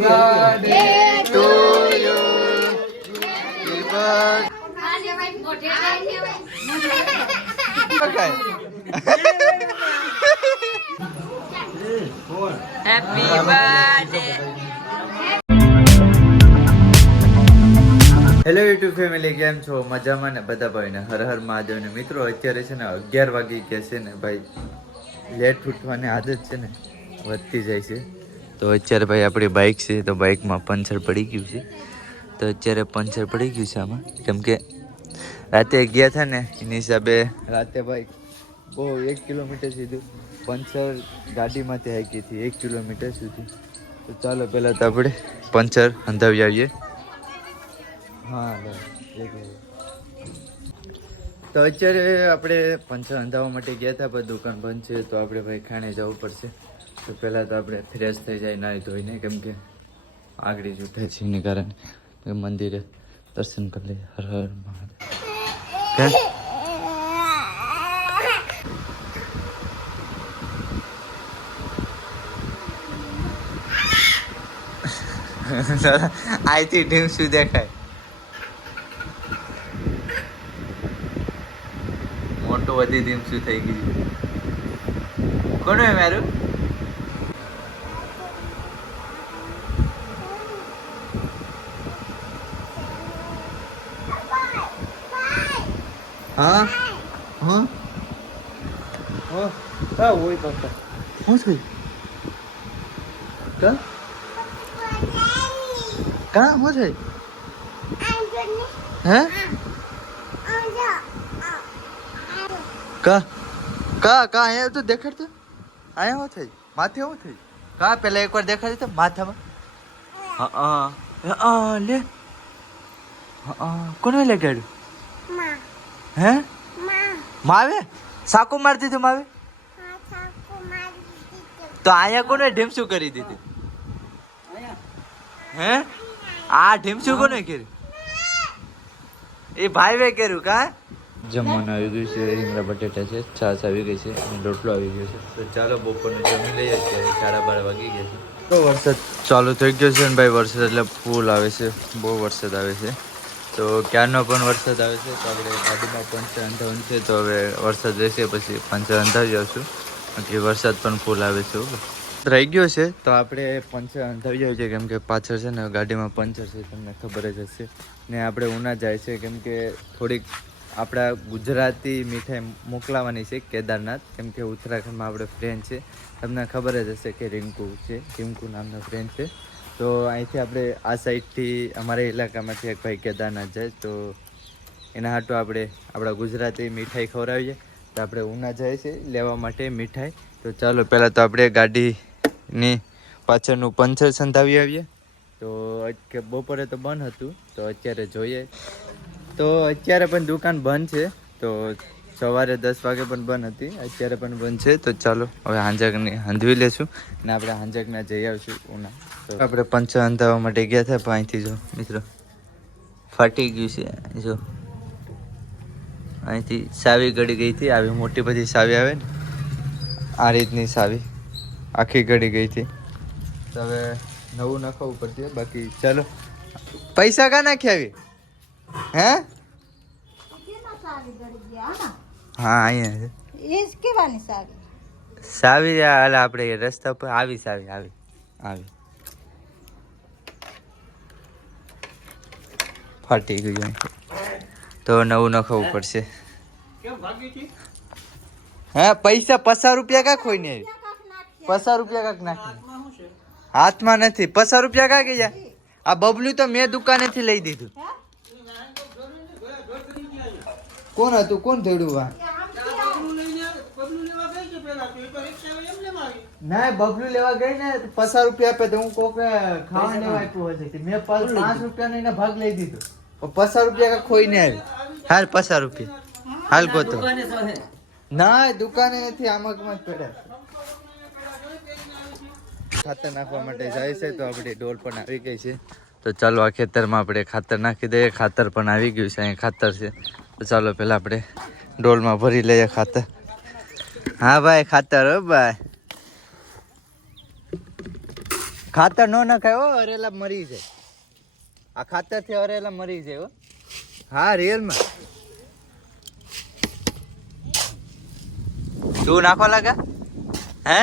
birthday to you. Happy birthday. Hello YouTube family, કેમ છો? મજામાં ને? બધા ભાઈને હર હર મહાદેવ ને મિત્રો. અત્યારે છે ને 11 વાગી ગયા છે ને ભાઈ, લેટ ઉઠવાની આદત છે ને વધતી જાય છે. તો અત્યારે ભાઈ આપણી બાઇક છે, તો બાઇકમાં પંચર પડી ગયું છે. તો અત્યારે પંચર પડી ગયું છે આમાં, કેમ કે રાતે ગયા હતા ને એની હિસાબે રાતે ભાઈ બહુ 1 કિલોમીટર સીધું પંચર ગાડીમાંથી હાકી હતી 1 કિલોમીટર સુધી. તો ચાલો પહેલાં તો આપણે પંચર અંધાવી આવીએ. હા, તો અત્યારે આપણે પંચર અંધાવવા માટે ગયા હતા, પણ દુકાન બંધ છે. તો આપણે ભાઈ ખાણે જવું પડશે. તો પહેલાં તો આપણે ફ્રેશ થઈ જાય નાહી ધોઈને, કેમ કે આગળ જ ઉઠે છે એને કારણે મંદિરે દર્શન કરી લઈએ. હર હર મહાદેવ. આઈથી ઢીમ શું દેખાય? મોટું વધી ઢીમ શું થઈ ગયું? કોનું હે મારું? હા હા હા હોય પપ્પા. શું થયું? કા કા શું થયું? હે કા કા કા અહીંયા તો દેખાડ તો. અહીંયા શું થયું? માથે શું થયું? કા પેલા એકવાર દેખાડી તો માથામાં. હા લે. હા કોને લગાડ્યું? હે માવે સાકુ મારી દીધું માવે? તો અહીંયા કોને ઢીમસું કરી દીધું? હે આ ઢીમસું કોને કર્યું? એ ભાઈ કર્યું. કા જમવાનું આવી ગયું છે, રીંગણા બટેટા છે, છાશ આવી ગઈ છે અને રોટલો આવી ગયો છે. તો ચાલો બપોરનું જમી લઈએ. અત્યારે 12:30 વાગી ગયા છે. તો વરસાદ ચાલુ થઈ ગયો છે ને ભાઈ, વરસાદ એટલે ફૂલ આવે છે, બહુ વરસાદ આવે છે. તો ક્યારનો પણ વરસાદ આવે છે. તો આપણે ગાડીમાં પંચર અંધાવવાનું છે, તો હવે વરસાદ રહેશે પછી પંચર અંધાવી આવશું. બાકી વરસાદ પણ ફૂલ આવે છે. રહી ગયો છે તો આપણે પંચર અંધાવી આવીએ, કેમ કે પાછળ છે ને ગાડીમાં પંચર છે, તમને ખબર જ હશે. ને આપણે ઉના જાય છે, કેમ કે થોડીક આપણા ગુજરાતી મીઠાઈ મોકલાવાની છે કેદારનાથ, કેમ કે ઉત્તરાખંડમાં આપણે ફ્રેન્ડ છે, તમને ખબર જ હશે કે રિંકુ છે, રિંકુ નામનો ફ્રેન્ડ છે. તો અહીંથી આપણે આ સાઈડથી અમારા ઇલાકામાંથી એક ભાઈ કેદારનાથ જાય, તો એના હાટું આપણે આપણા ગુજરાતી મીઠાઈ ખવડાવીએ. તો આપણે ઉના જાય છે લેવા માટે મીઠાઈ. તો ચાલો પહેલાં તો આપણે ગાડીની પાછળનું પંચર સંધાવી આવીએ. તો બપોરે તો બંધ હતું, તો અત્યારે જોઈએ. તો અત્યારે પણ દુકાન બંધ છે. તો સવારે 10 વાગે પણ બંધ હતી, અત્યારે પણ બંધ છે. તો ચાલો હવે હાંજકની હંધવી લેશું ને આપણે હાંજકના જઈ આવશું ઉના. તો આપણે પંચર અંધાવવા માટે ગયા હતા, પણ અહીંથી જો મિત્રો ફાટી ગયું છે. જો અહીંથી સાવી ગળી ગઈ હતી, આવી મોટી બધી સાવી આવે ને આ રીતની સાવી આખી ગળી ગઈ હતી. તો હવે નવું નાખવું પડશે. બાકી ચાલો પૈસા કા નાખી આવી? હે હા અહીંયા સાવી હાલ આપણે રસ્તા પર આવી સાવી આવી ફાટી ગયું, તો નવું નખાવવું પડશે. હે પૈસા 50 રૂપિયા કા ખોઈ ને 50 રૂપિયા કાક નાખી હાથમાં નથી. 50 રૂપિયા કા ગયા? આ બબલું તો મેં દુકાનેથી લઈ દીધું. કોણ હતું? કોણ થયું? ના બબલું લેવા ગઈ ને 50 રૂપિયા આપે, તો હું કોક ખાવા લેવા આપ્યું હશે. મેં 5 રૂપિયાનો એના ભાગ લઈ દીધો. 50 રૂપિયા કા ખોઈ ને આવી. હાલ 50 રૂપિયા હાલ ગોતો. ના દુકાને નથી, આમાં પડ્યા. ખાતર નાખવા માટે જાય છે, તો આપણી ડોલ પણ આવી ગઈ છે. તો ચાલો આ ખેતરમાં આપણે ખાતર નાખી દઈએ. ખાતર પણ આવી ગયું છે, અહીં ખાતર છે. તો ચાલો પહેલાં આપણે ડોલમાં ભરી લઈએ ખાતર. હા ભાઈ ખાતર હો ભાઈ. ખાતર નો નખાય હો, અરેલા મરી જાય. આ ખાતર થી અરેલા મરી જાય હો. હા રિયલ માં તું નાખવા લાગા હે?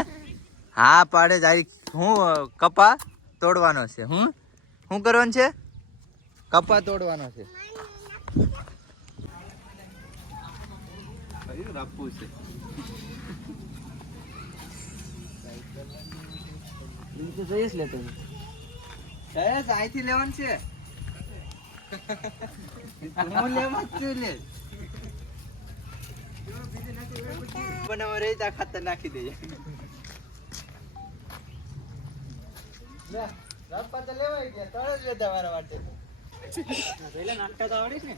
હા પાડે જાય. હું કપા તોડવાનો છે. હું કરવાનું છે? કપા તોડવાનો છે. રાખવું છે. અહીંથી લેવાનું છે. બનાવવા રહી તા ખાતર નાખી દઈએ. રપ્પા તો લેવાય ગયા, તળ જ લેતા મારા માટે. પહેલા નાખતા તો આવડે છે ને.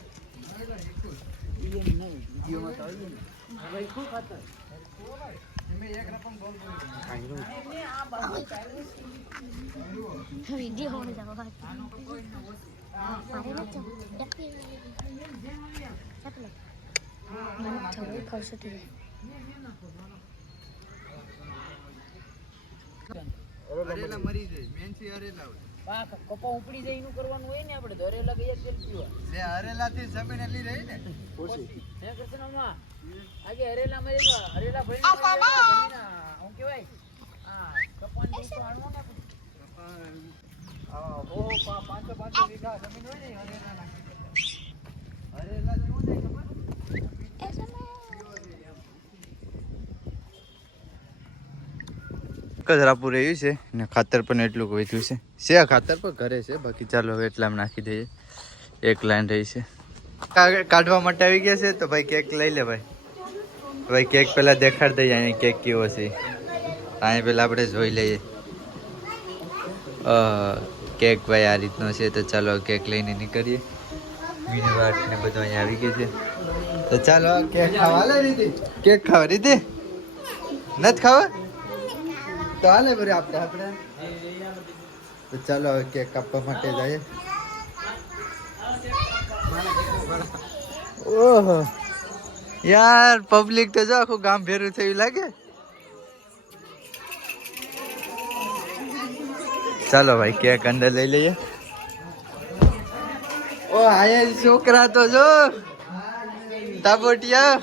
અરેલા મરી જાય. મેનથી અરેલા હોય. કપા ઉપડી જાય એનું કરવાનું હોય ને આપણે દરેલા ગયા તેલ પીવા. લે અરેલા થી જમીન એટલી રહી ને. હે કૃષ્ણમાં આગે હરેલા માં દેવા હરેલા ભરીને જમીના હું કહેવાય આ કપાની દોસ્તો આણવો ને આ ઓ 500 વીઘા જમીન હોય ને અરેલા નાખી. અરેલા કેવું થાય ખબર? કચરાપુર રહ્યું છે ને ખાતર પણ એટલું વધ્યું છે ખાતર પણ ઘરે છે. બાકી ચાલો હવે એટલામાં નાખી દઈએ. એક લાઈન રહી છે. કાઢવા માટે આવી ગયા છે તો ભાઈ કેક લઈ લે. ભાઈ કેક પેલા દેખાડ દઈએ. અહીં કેક કેવો છે અહીં પેલા આપણે જોઈ લઈએ. કેક ભાઈ આ રીતનો છે. તો ચાલો કેક લઈને નીકળીએ. મીની વાટ ને બધું અહીંયા આવી ગયું છે. તો ચાલો કેક ખાવા લે રીતિ. કેક ખાવા રીતિ નથી ખાવા તો હાલે બરે આપણે. તો ચાલો હવે કેક કાપવા માટે જઈએ. ઓહો યાર પબ્લિક તો જો આખું ગામ ભેરું થયું લાગે. ચાલો ભાઈ કેક અંદર લઈ લઈએ. ઓ આયે છોકરા તો જો તાબોટિયા.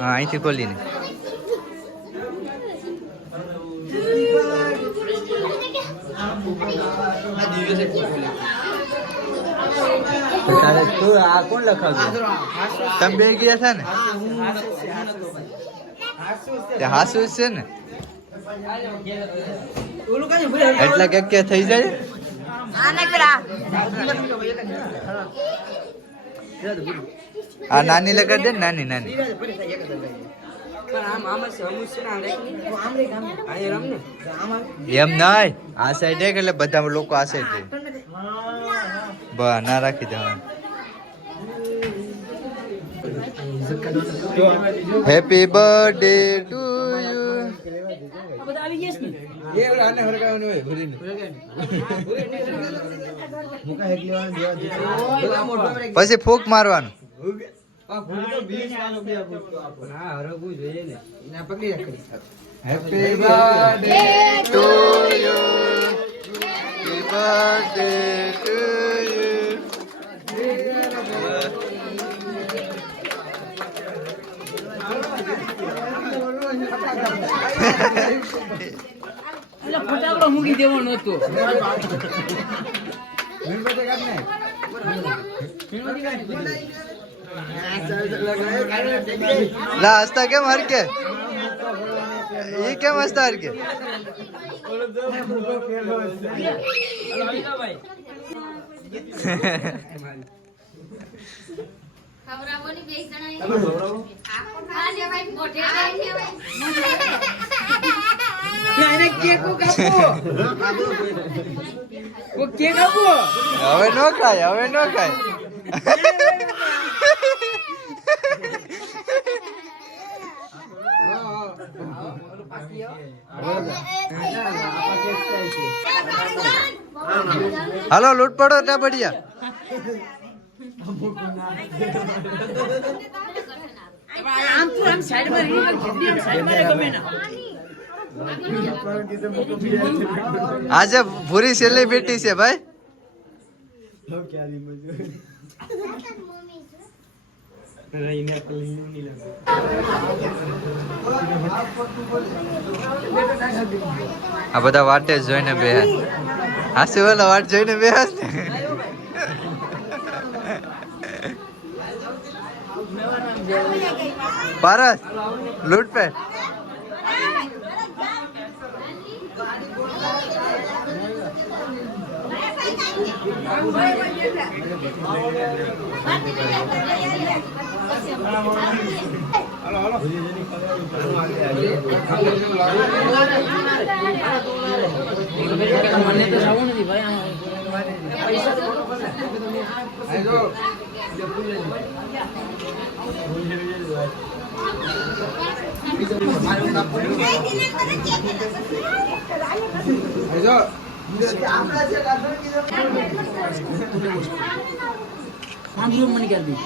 હા અહીંથી ખોલીને તારે તું આ કોણ લખાવ્યું? તમે બે ગયા હતા ને? હાસુ છે ને એટલે કે થઈ જાય. આ નાની લગાડ દે ને. નાની એમ નહી. આ સાઈડ એટલે બધા લોકો આ સાઈડ બસ ના રાખી દેવાનું. Happy birthday to you. પછી ફૂક મારવાનું. Happy birthday to you. Happy birthday to you. ફટાકડો મૂકી દેવાનો હતો. લા હસતા કેમ હરકે? એ કેમ હસતા હરકે? ખવરાવોની બે જણા હવે નો ખાય. હાલો લૂટ પડો ત્યાં બઢિયા. આમ તું આમ સાઈડમાં રહી પણ જલ્દી આમ સાઈડમાં રહે ગમે ના આજે પૂરી સેલિબ્રિટી છે ભાઈ. આ બધા વાટે જ જોઈને બે હાસી વાળા વાટ જોઈને બે ને પારસ લૂંટપેટ મને તો જવું નથી ભાઈ પૈસા તો મને કરી દી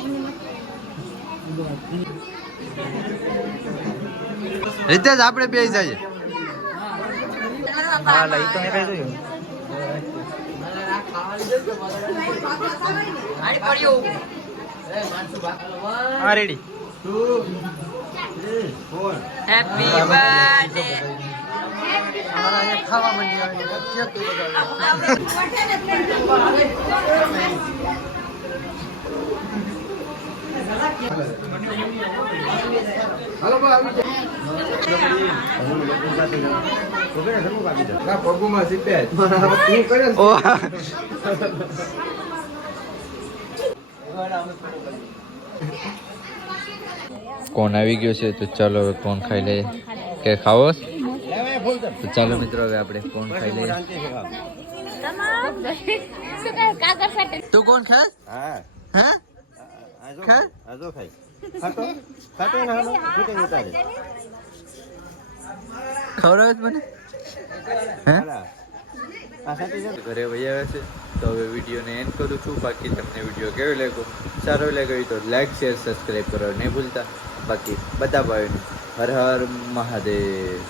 રીતેશ આપણે બે જઈએ. હા લઈ તો મેં કઈ જોયું. હા રેડી. Happy birthday. ખાવા કોણ આવી ગયો છે તો ચાલો હવે કોણ ખાઈ લે કે ખાવો તો ચાલો મિત્રો હવે આપણે કોણ ખાઈ લઈએ. તું કોણ ખાસ? હા હે ખા આજો ખાઈ ખાતો ખાતો ના હાલો ફૂટે ઉતારે ખવડાવે છે મને હે હાલા આ સાથે જ ઘરે વહી આવ્યા છે તો હવે વિડીયોને એન્ડ કરું છું. બાકી તમને વિડીયો કેવો લાગ્યો સારો લાગ્યો તો લાઈક શેર સબસ્ક્રાઈબ કરવા નહીં ભૂલતા. બાકી બધા ભાઈઓને હર હર મહાદેવ.